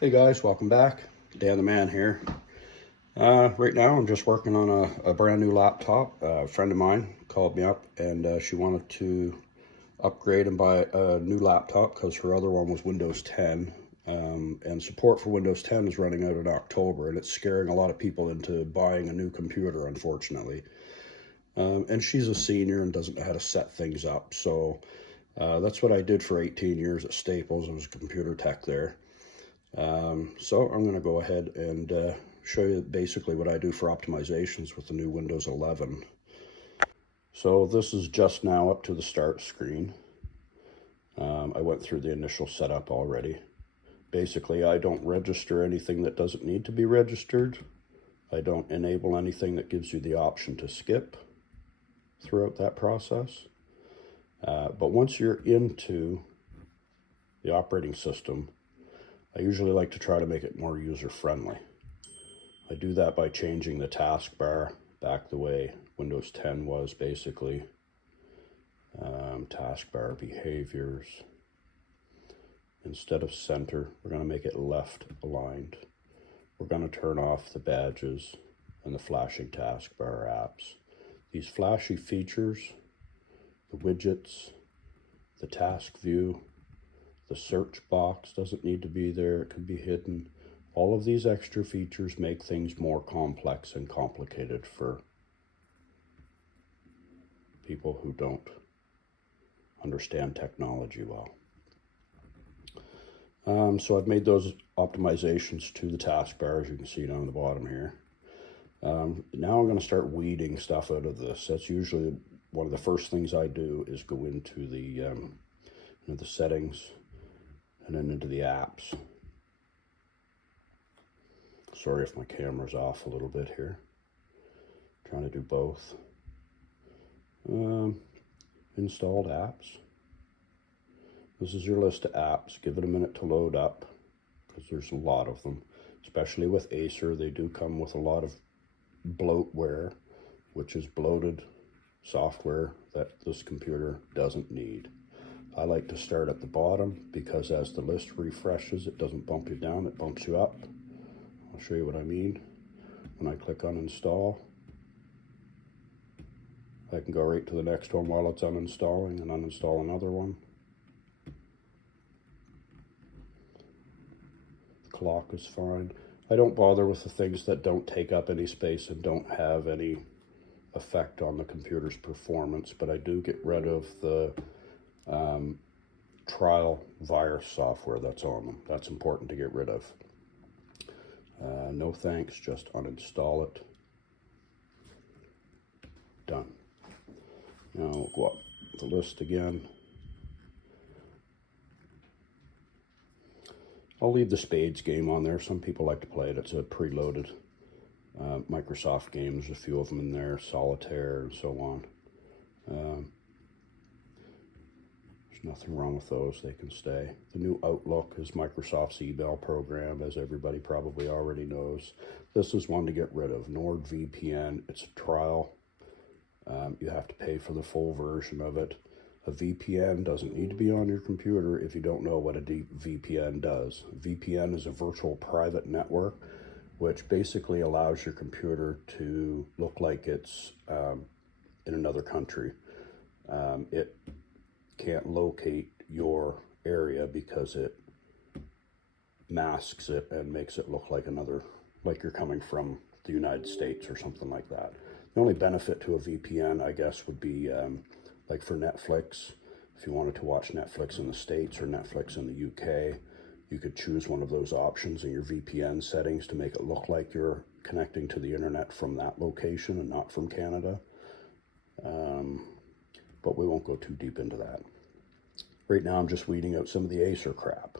Hey guys, welcome back. Dan the Man here. Right now I'm just working on a brand new laptop. A friend of mine called me up and she wanted to upgrade and buy a new laptop because her other one was Windows 10. And support for Windows 10 is running out in October, and it's scaring a lot of people into buying a new computer, unfortunately. And she's a senior and doesn't know how to set things up. So that's what I did for 18 years at Staples. I was a computer tech there. So I'm going to go ahead and show you basically what I do for optimizations with the new Windows 11. So this is just now up to the start screen. I went through the initial setup already. Basically, I don't register anything that doesn't need to be registered. I don't enable anything that gives you the option to skip throughout that process. But once you're into the operating system, I usually like to try to make it more user-friendly. I do that by changing the taskbar back the way Windows 10 was, basically. Taskbar behaviors. Instead of center, we're going to make it left aligned. We're going to turn off the badges and the flashing taskbar apps. These flashy features, the widgets, the task view, the search box doesn't need to be there, it can be hidden. All of these extra features make things more complex and complicated for people who don't understand technology well. So I've made those optimizations to the taskbar, as you can see down the bottom here. Now I'm going to start weeding stuff out of this. That's usually one of the first things I do, is go into the settings and then into the apps. Sorry if my camera's off a little bit here. Trying to do both. Installed apps. This is your list of apps. Give it a minute to load up because there's a lot of them. Especially with Acer, they do come with a lot of bloatware, which is bloated software that this computer doesn't need. I like to start at the bottom because as the list refreshes, it doesn't bump you down, it bumps you up. I'll show you what I mean. When I click on install, I can go right to the next one while it's uninstalling and uninstall another one. The clock is fine. I don't bother with the things that don't take up any space and don't have any effect on the computer's performance, but I do get rid of the trial virus software that's on them. That's important to get rid of. No thanks, just uninstall it. Done. Now we'll go up the list again. I'll leave the spades game on there. Some people like to play it. It's a preloaded Microsoft game. There's a few of them in there, Solitaire and so on. There's nothing wrong with those. They can stay. The new Outlook is Microsoft's email program, as everybody probably already knows. This is one to get rid of. NordVPN. It's a trial. You have to pay for the full version of it. A VPN doesn't need to be on your computer if you don't know what a VPN does. VPN is a virtual private network, which basically allows your computer to look like it's in another country. It can't locate your area because it masks it and makes it look like like you're coming from the United States or something like that. The only benefit to a VPN, I guess, would be like for Netflix. If you wanted to watch Netflix in the States or Netflix in the UK, you could choose one of those options in your VPN settings to make it look like you're connecting to the internet from that location and not from Canada. But we won't go too deep into that. Right now I'm just weeding out some of the Acer crap.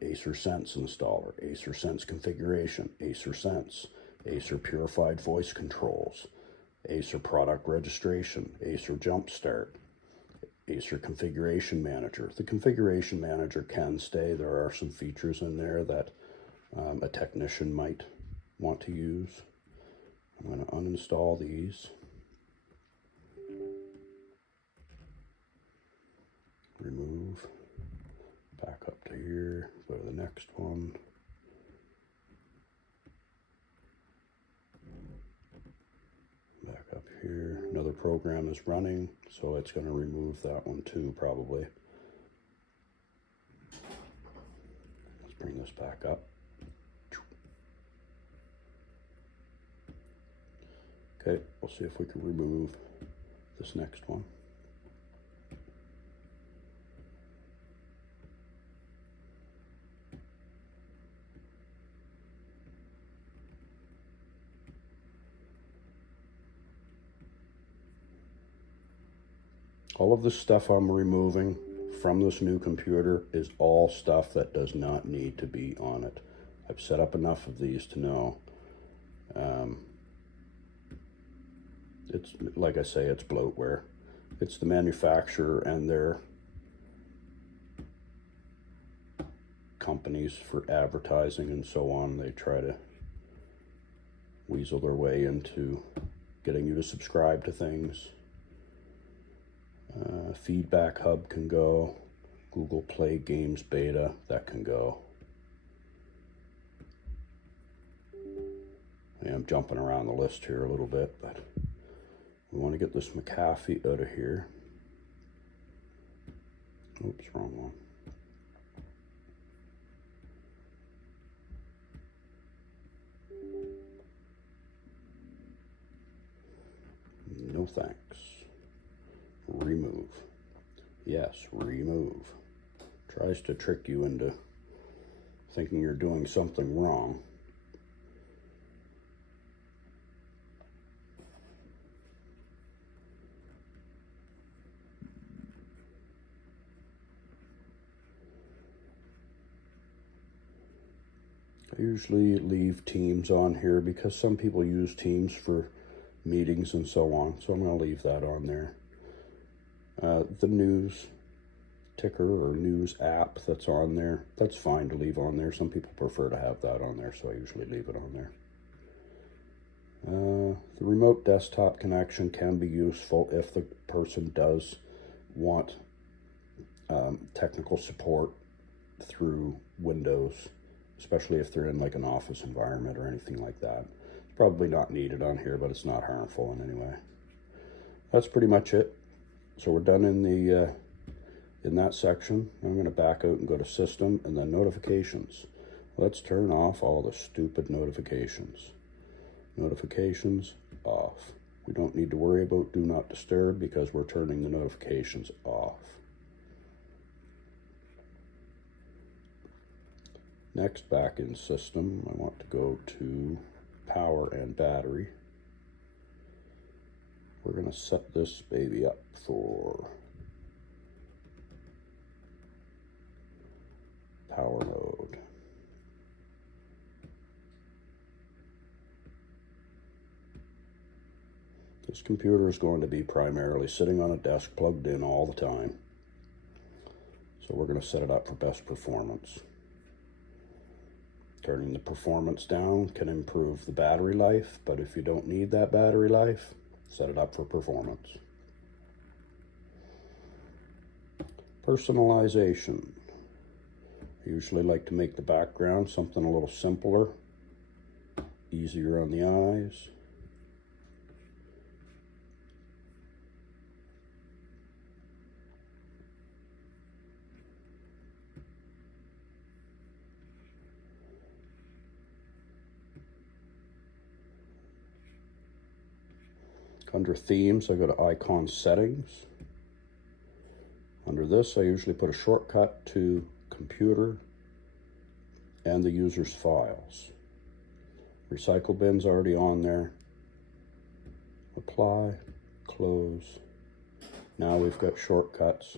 Acer Sense installer, Acer Sense configuration, Acer Sense, Acer Purified Voice Controls, Acer Product Registration, Acer Jumpstart, Acer Configuration Manager. The Configuration Manager can stay. There are some features in there that a technician might want to use. I'm going to uninstall these. Remove. Back up to here. Go to the next one. program is running, so it's going to remove that one too, probably. Let's bring this back up. Okay, we'll see if we can remove this next one. All of the stuff I'm removing from this new computer is all stuff that does not need to be on it. I've set up enough of these to know. It's, like I say, it's bloatware. It's the manufacturer and their companies for advertising and so on. They try to weasel their way into getting you to subscribe to things. Feedback Hub can go. Google Play Games Beta, that can go. Yeah, I'm jumping around the list here a little bit, but we want to get this McAfee out of here. Oops, wrong one. No thanks. Remove. Yes, remove. Tries to trick you into thinking you're doing something wrong. I usually leave Teams on here because some people use Teams for meetings and so on, so I'm going to leave that on there. The news ticker or news app that's on there, that's fine to leave on there. Some people prefer to have that on there, so I usually leave it on there. The remote desktop connection can be useful if the person does want technical support through Windows, especially if they're in like an office environment or anything like that. It's probably not needed on here, but it's not harmful in any way. That's pretty much it. So we're done in the in that section. I'm going to back out and go to System and then Notifications. Let's turn off all the stupid notifications. Notifications off. We don't need to worry about Do Not Disturb because we're turning the notifications off. Next, back in System, I want to go to Power and Battery. We're going to set this baby up for power mode. This computer is going to be primarily sitting on a desk plugged in all the time. So we're going to set it up for best performance. Turning the performance down can improve the battery life, but if you don't need that battery life, set it up for performance. Personalization. I usually like to make the background something a little simpler, easier on the eyes. Under Themes, I go to Icon Settings. Under this, I usually put a shortcut to Computer and the user's files. Recycle bin's already on there. Apply, close. Now we've got shortcuts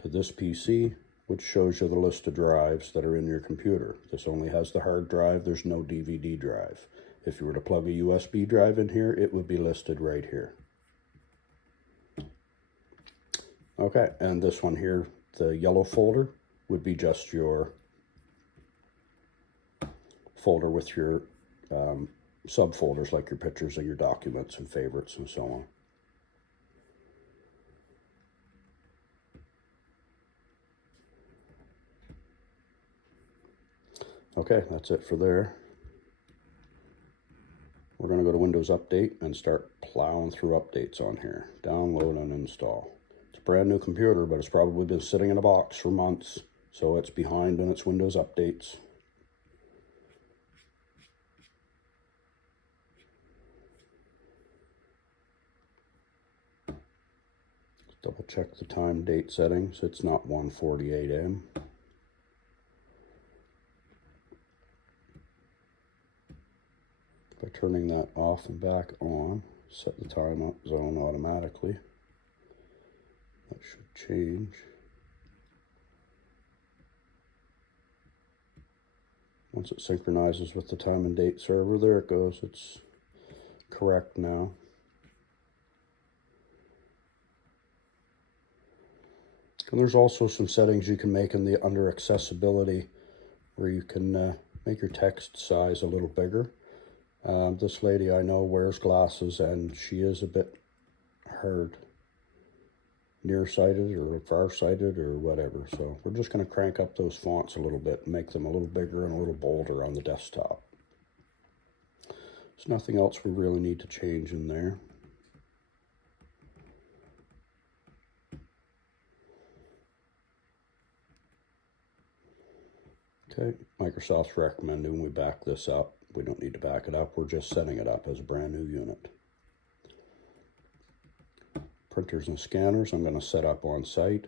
to this PC, which shows you the list of drives that are in your computer. This only has the hard drive, there's no DVD drive. If you were to plug a USB drive in here, it would be listed right here. Okay, and this one here, the yellow folder, would be just your folder with your subfolders, like your pictures and your documents and favorites and so on. Okay, that's it for there. We're going to go to Windows Windows Update and start plowing through updates on here. Download and install. It's a brand new computer, but it's probably been sitting in a box for months, so it's behind in its Windows updates. Double check the time date settings. It's not 1:48 a.m. By turning that off and back on, set the time zone automatically. That should change. Once it synchronizes with the time and date server, there it goes. It's correct now. And there's also some settings you can make in the under accessibility where you can make your text size a little bigger. This lady I know wears glasses and she is a bit hard, nearsighted or farsighted or whatever. So we're just going to crank up those fonts a little bit and make them a little bigger and a little bolder on the desktop. There's nothing else we really need to change in there. Okay, Microsoft's recommending we back this up. We don't need to back it up. We're just setting it up as a brand new unit. Printers and scanners, I'm going to set up on site.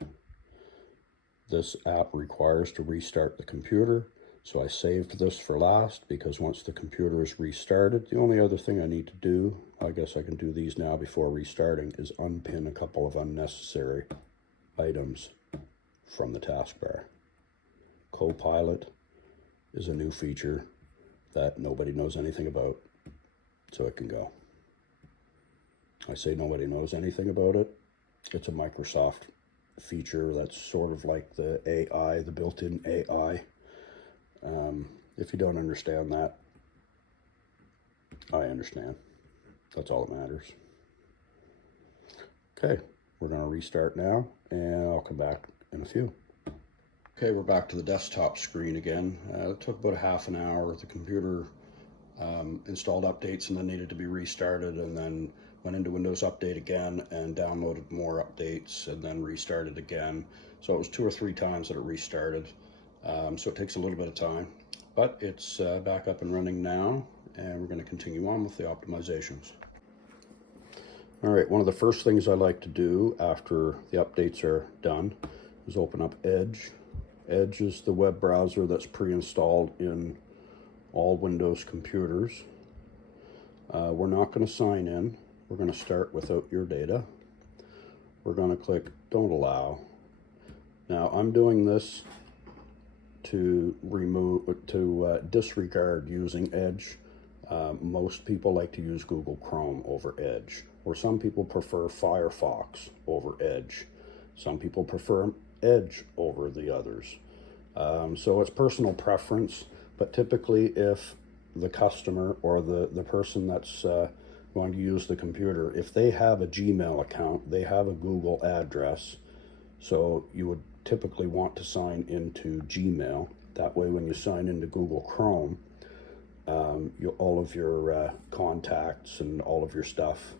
This app requires to restart the computer, so I saved this for last because once the computer is restarted, the only other thing I need to do, I guess I can do these now before restarting, is unpin a couple of unnecessary items from the taskbar. Copilot is a new feature that nobody knows anything about, so it can go. I say nobody knows anything about it. It's a Microsoft feature that's sort of like the AI, the built-in AI. If you don't understand that, I understand. That's all that matters. Okay, we're going to restart now, and I'll come back in a few. Okay, we're back to the desktop screen again. It took about a half an hour. The computer installed updates and then needed to be restarted, and then went into Windows Update again and downloaded more updates and then restarted again. So it was 2 or 3 times that it restarted. So it takes a little bit of time, but it's back up and running now, and we're going to continue on with the optimizations. All right, one of the first things I like to do after the updates are done is open up Edge. Edge is the web browser that's pre-installed in all Windows computers. We're not going to sign in. We're going to start without your data. We're going to click Don't Allow. Now I'm doing this to disregard using Edge. Most people like to use Google Chrome over Edge, or some people prefer Firefox over Edge. Some people prefer Edge over the others. So it's personal preference, but typically if the customer or the person that's going to use the computer, if they have a Gmail account, they have a Google address, so you would typically want to sign into Gmail. That way when you sign into Google Chrome, all of your contacts and all of your stuff,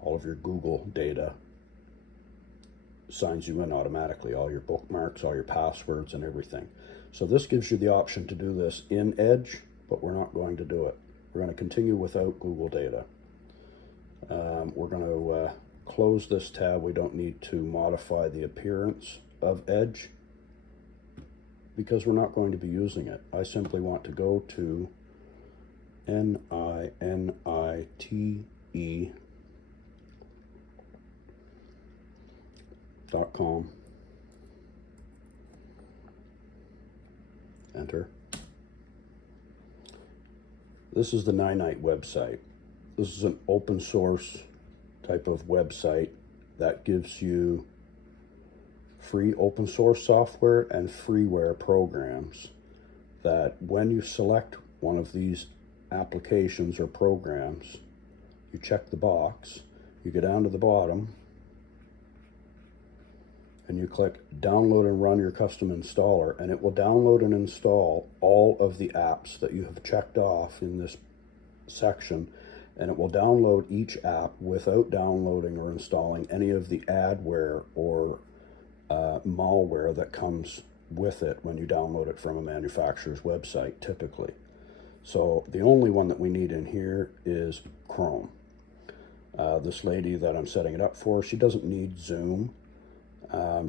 all of your Google data signs you in automatically, all your bookmarks, all your passwords and everything. So this gives you the option to do this in Edge, but we're not going to do it. We're going to continue without Google data. We're going to close this tab. We don't need to modify the appearance of Edge because we're not going to be using it. I simply want to go to NINITE.com. Enter. This is the NINITE website. This is an open source type of website that gives you free open source software and freeware programs that when you select one of these applications or programs, you check the box, you go down to the bottom, and you click download and run your custom installer, and it will download and install all of the apps that you have checked off in this section, and it will download each app without downloading or installing any of the adware or malware that comes with it when you download it from a manufacturer's website typically. So the only one that we need in here is Chrome. This lady that I'm setting it up for, she doesn't need Zoom.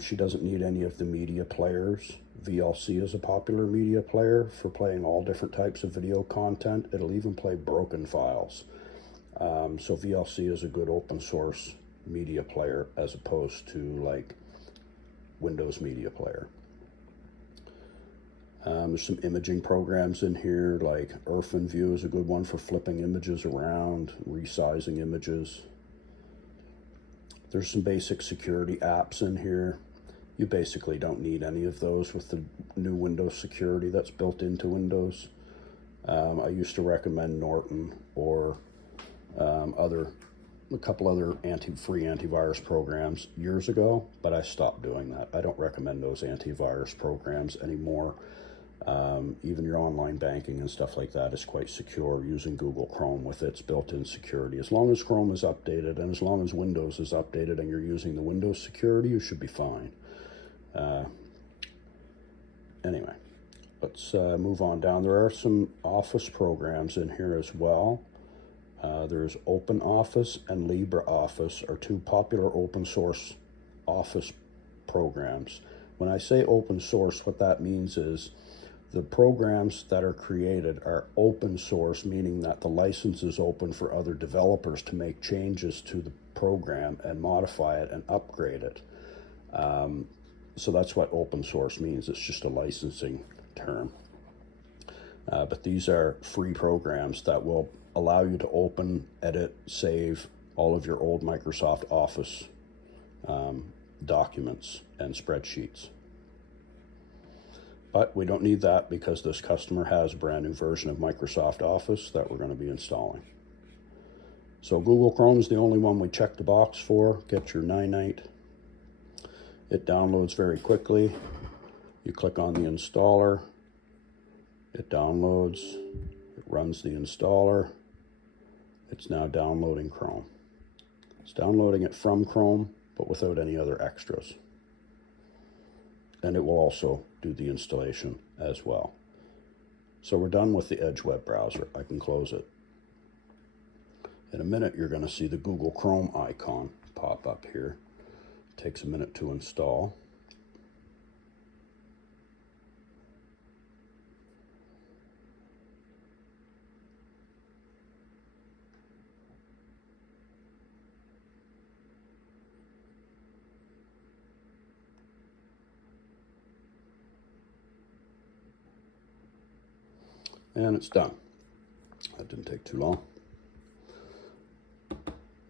She doesn't need any of the media players. VLC is a popular media player for playing all different types of video content. It'll even play broken files. So VLC is a good open source media player as opposed to like Windows Media Player. There's some imaging programs in here, like View is a good one for flipping images around, resizing images. There's some basic security apps in here. You basically don't need any of those with the new Windows security that's built into Windows. I used to recommend Norton or a couple other free antivirus programs years ago, but I stopped doing that. I don't recommend those antivirus programs anymore. Even your online banking and stuff like that is quite secure using Google Chrome with its built-in security. As long as Chrome is updated and as long as Windows is updated and you're using the Windows security, you should be fine. Anyway, let's move on down. There are some Office programs in here as well. There's OpenOffice and LibreOffice are two popular open source Office programs. When I say open source, what that means is the programs that are created are open source, meaning that the license is open for other developers to make changes to the program and modify it and upgrade it. So that's what open source means. It's just a licensing term. But these are free programs that will allow you to open, edit, save all of your old Microsoft Office documents and spreadsheets. But we don't need that because this customer has a brand new version of Microsoft Office that we're going to be installing. So Google Chrome is the only one we check the box for. Get your Ninite. It downloads very quickly. You click on the installer. It downloads. It runs the installer. It's now downloading Chrome. It's downloading it from Chrome, but without any other extras. And it will also do the installation as well. So we're done with the Edge web browser. I can close it. In a minute, you're going to see the Google Chrome icon pop up here. It takes a minute to install. And it's done. That didn't take too long.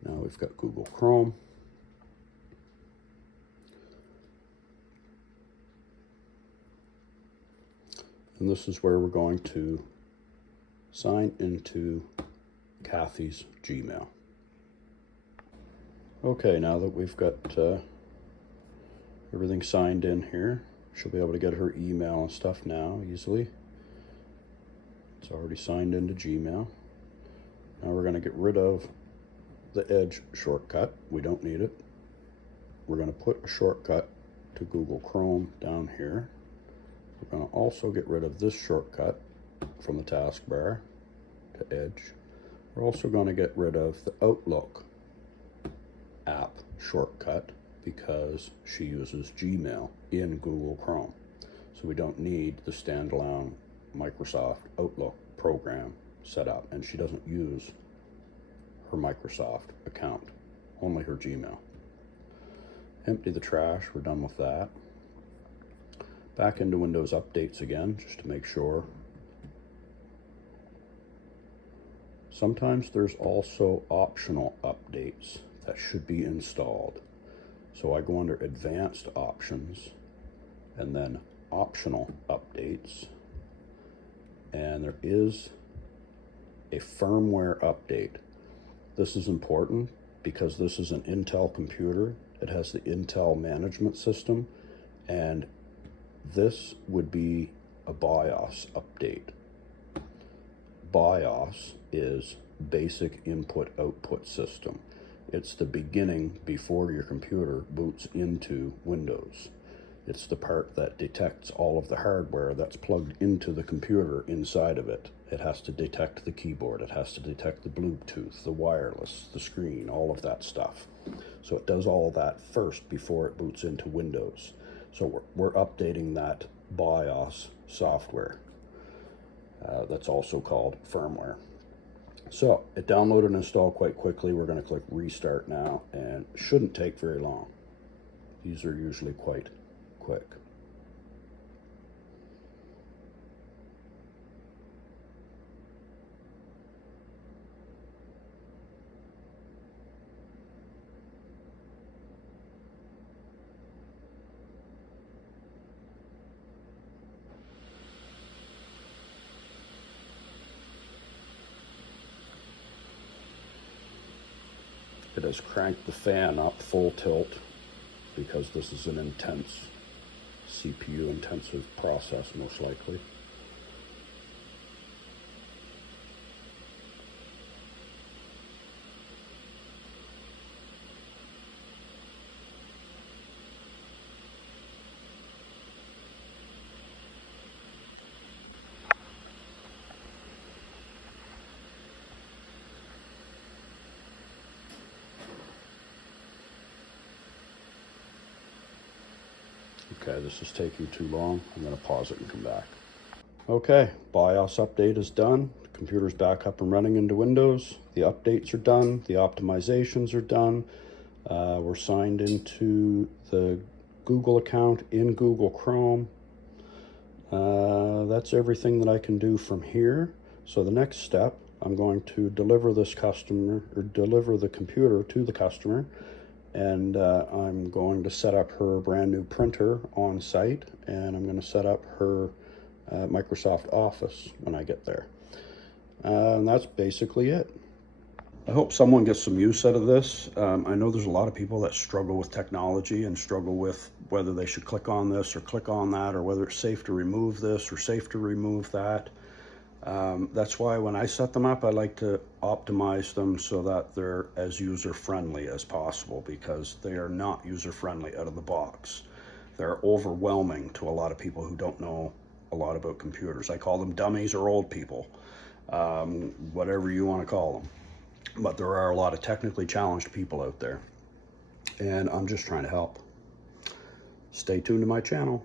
Now we've got Google Chrome. And this is where we're going to sign into Kathy's Gmail. Okay, now that we've got everything signed in here, she'll be able to get her email and stuff now easily. It's already signed into Gmail. Now we're going to get rid of the Edge shortcut. We don't need it. We're going to put a shortcut to Google Chrome down here. We're going to also get rid of this shortcut from the taskbar to Edge. We're also going to get rid of the Outlook app shortcut because she uses Gmail in Google Chrome. So we don't need the standalone Microsoft Outlook program set up, and she doesn't use her Microsoft account, only her Gmail. Empty the trash, we're done with that. Back into Windows Updates again, just to make sure. Sometimes there's also optional updates that should be installed. So I go under Advanced Options and then Optional Updates. And there is a firmware update. This is important because this is an Intel computer. It has the Intel management system, and this would be a BIOS update. BIOS is basic input-output system. It's the beginning before your computer boots into Windows. It's the part that detects all of the hardware that's plugged into the computer inside of it. It has to detect the keyboard, it has to detect the Bluetooth, the wireless, the screen, all of that stuff. So it does all of that first before it boots into Windows. So we're updating that BIOS software. That's also called firmware. So it downloaded and installed quite quickly. We're going to click restart now, and it shouldn't take very long. These are usually quite quick. It has cranked the fan up full tilt because this is an intense CPU intensive process, most likely. Okay, this is taking too long. I'm going to pause it and come back. Okay, BIOS update is done. The computer's back up and running into Windows. The updates are done. The optimizations are done. We're signed into the Google account in Google Chrome. That's everything that I can do from here. So the next step, I'm going to deliver this customer, or deliver the computer to the customer, and I'm going to set up her brand new printer on site, and I'm going to set up her Microsoft Office when I get there. And that's basically it. I hope someone gets some use out of this. I know there's a lot of people that struggle with technology and struggle with whether they should click on this or click on that, or whether it's safe to remove this or safe to remove that. That's why when I set them up, I like to optimize them so that they're as user-friendly as possible, because they are not user-friendly out of the box. They're overwhelming to a lot of people who don't know a lot about computers. I call them dummies or old people, whatever you want to call them. But there are a lot of technically challenged people out there, and I'm just trying to help. Stay tuned to my channel.